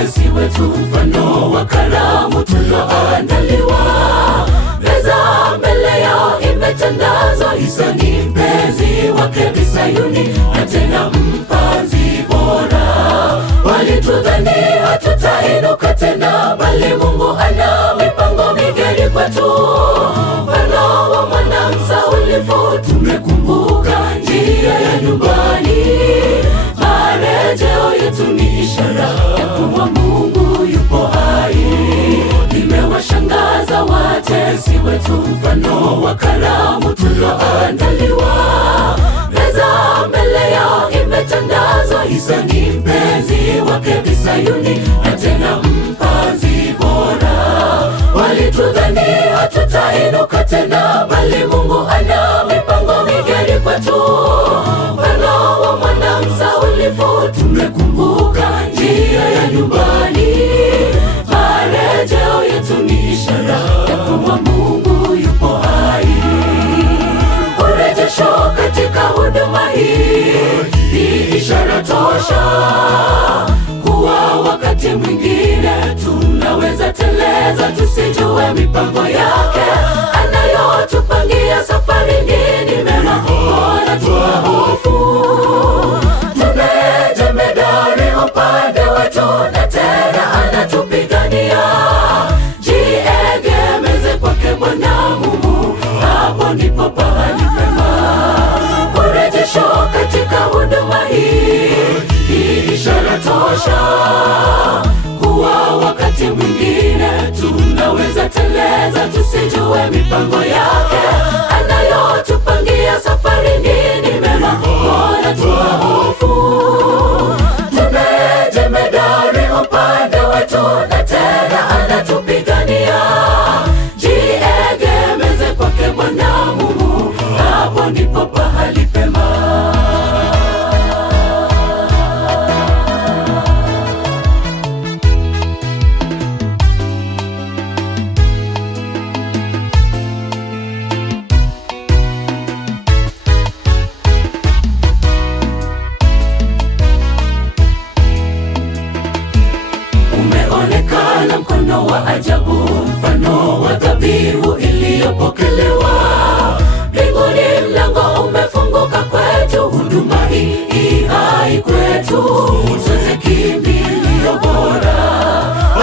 watesi wetu, mfano wa karamu tuloandaliwa. Meza mbele yao imetandazwa, Isa ni mpenzi wake Bi Sayuni, na tena mpanzi bora. Walitudhani hatutainuka tena, bali Mungu ana mipango migeni kwetu. Mfano wa mwana msaulifu, tumekumbuka njia ya nyumbani. Marejeo yetu ni ishara ya kuwa Mungu yupo hai. Imewashangaza watesi wetu, mfano wa karamu tuloandaliwa. Meza mbele yao imetandazwa, Isa ni mpenzi wake Bi Sayuni, na tena mpanzi bora. Walitudhani hatutainuka tena, bali Mungu ana mipango migeni kwetu. Mfano wa mwana msaulifu, tumekumbuka njia ya nyumbani. Marejeo yetu ni ishara ya kuwa Mungu yupo hai. Urejesho katika huduma hii ni ishara tosha kuwa wakati mwingine tunaweza teleza, tusijue mipango yake anayotupangia. Safari ni mema, mbona tuwahofu? Tumejemedari upande wetu, na tena anatupigania. Jiegemeze kwake Bwana Mungu, hapo ndipo pahali pema. Urejesho katika huduma hii ni ishara tosha kuwa wakati mwingine tunaweza teleza, tusijue mipango yake anayotupangia. Safari ni mema, mbona tuwahofu? Tumejemedari upande wetu, na tena anatupigania. Jiegemeze kwake Bwana Mungu, hapo ndipo pahali pema. Umeonekana mkono wa ajabu, mfano wa dhabihu iliyopokelewa. Mbinguni mlango umefunguka kwetu, huduma hii hai kwetu. Sote kimbilio bora,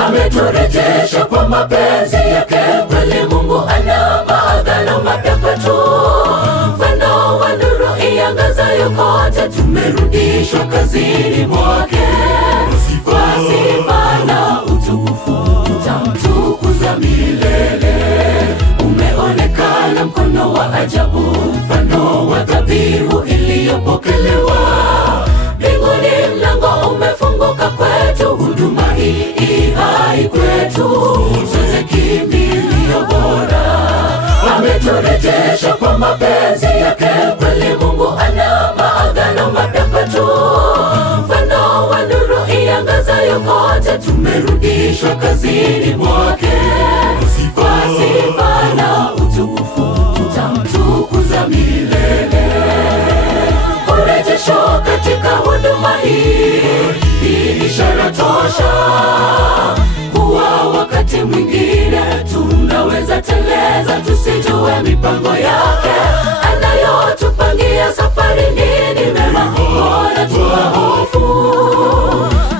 ameturejesha kwa mapenzi yake. Kweli Mungu ana maagano mapya kwetu. Mfano wa nuru iangazayo kote, tumerudishwa kazini mwake. Kwa sifa na utukufu tutamtukuza milele. Umeonekana mkono wa ajabu, mfano wa dhabihu iliyopokelewa. Mbinguni mlango umefunguka kwetu, huduma hii hai kwetu. Sote kimbilio bora, ameturejesha kwa mapenzi yake. Kweli Mungu ana maagano mapya kwetu. Mfano wa nuru iangazayo kote, tumerudishwa kazini mwake. Kwa sifa na utukufu tutamtukuza milele. Urejesho katika huduma hii ni ishara tosha kuwa wakati mwingine tunaweza teleza, tusijue mipango yake anayotupangia. Safari ni mema, mbona tuwahofu?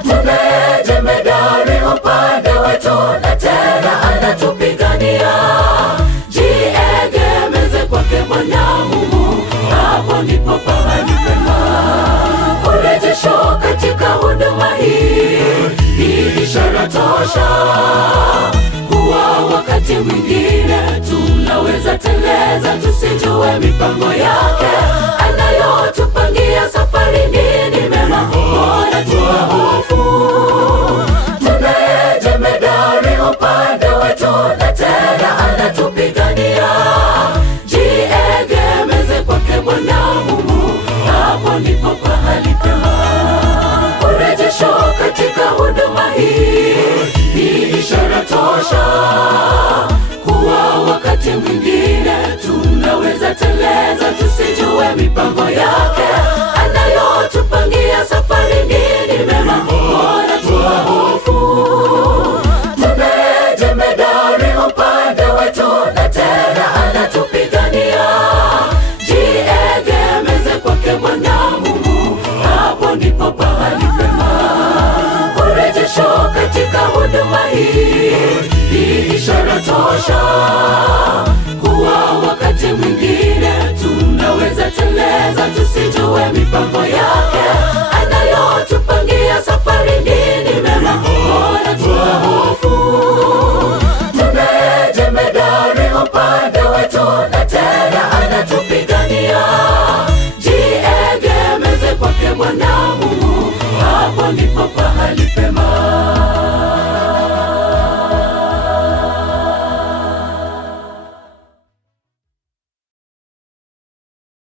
Tumejemedari upande wetu, na tena anatupigania. Jiegemeze kwake Bwana Mungu, hapo ndipo pahali pema. Urejesho katika huduma hii ni ishara tosha kuwa wakati mwingine tunaweza teleza, tusijue mipango yake anayotupangia. Safari ni mema, mbona tuwahofu? Tumejemedari upande wetu, na tena anatupigania. Jiegemeze kwake Bwana Mungu, hapo ndipo pahali pema. Urejesho katika huduma hii ni ishara tosha kuwa wakati mwingine tunaweza teleza, tusijue mipango yake anayotupangia. Safari ni mema, mbona tuwahofu? kutosha. Huwa wakati mwingine tunaweza teleza, tusijue mipango yake anayotupangia. Safarini ni mema, mbona tuhofu? Tunaye jemedari upande wetu, na tena anatupigania. Jiegemeze kwake Bwana.